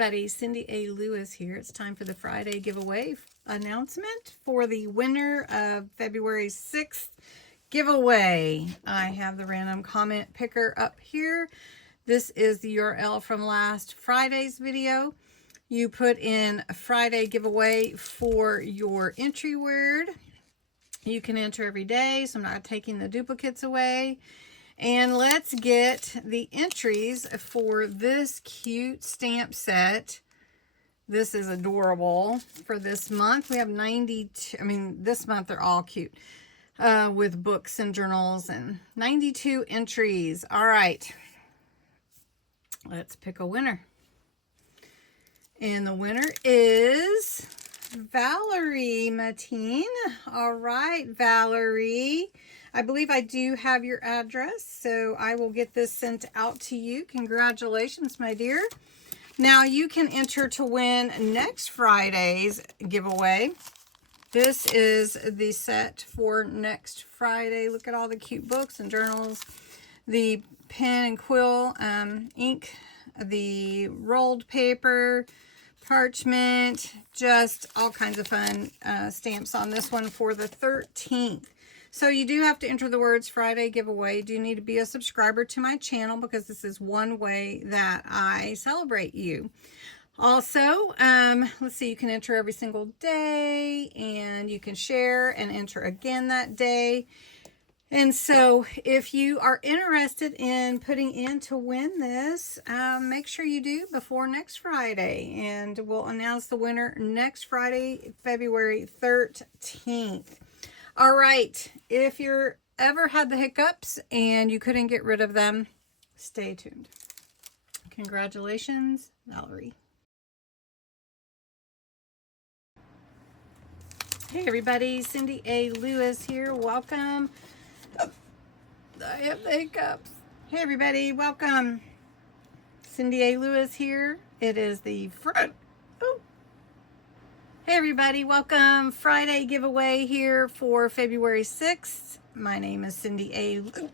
everybody, CindyALewis here. It's time for the Friday giveaway announcement for the winner of February 6th giveaway. I have the random comment picker up here. This is the URL from last Friday's video. You put in a Friday giveaway for your entry word. You can enter every day, so I'm not taking the duplicates away. And let's get the entries for this cute stamp set. This is adorable for this month. We have 92, this month they're all cute with books and journals, and 92 entries. All right, let's pick a winner. And the winner is Valerie Mateen. All right, Valerie. I believe I do have your address, so I will get this sent out to you. Congratulations, my dear. Now you can enter to win next Friday's giveaway. This is the set for next Friday. Look at all the cute books and journals, the pen and quill ink, the rolled paper, parchment, just all kinds of fun stamps on this one for the 13th. So you do have to enter the words Friday giveaway. You do need to be a subscriber to my channel because this is one way that I celebrate you. Also, let's see, you can enter every single day, and you can share and enter again that day. And so if you are interested in putting in to win this, make sure you do before next Friday. And we'll announce the winner next Friday, February 13th. All right, if you're ever had the hiccups and you couldn't get rid of them, stay tuned. Congratulations, Valerie. Hey everybody, CindyALewis here. Welcome. I have the hiccups. Hey everybody, welcome. CindyALewis here. It is the front. Hey everybody, welcome. Friday giveaway here for February 6th. My name is CindyALewis.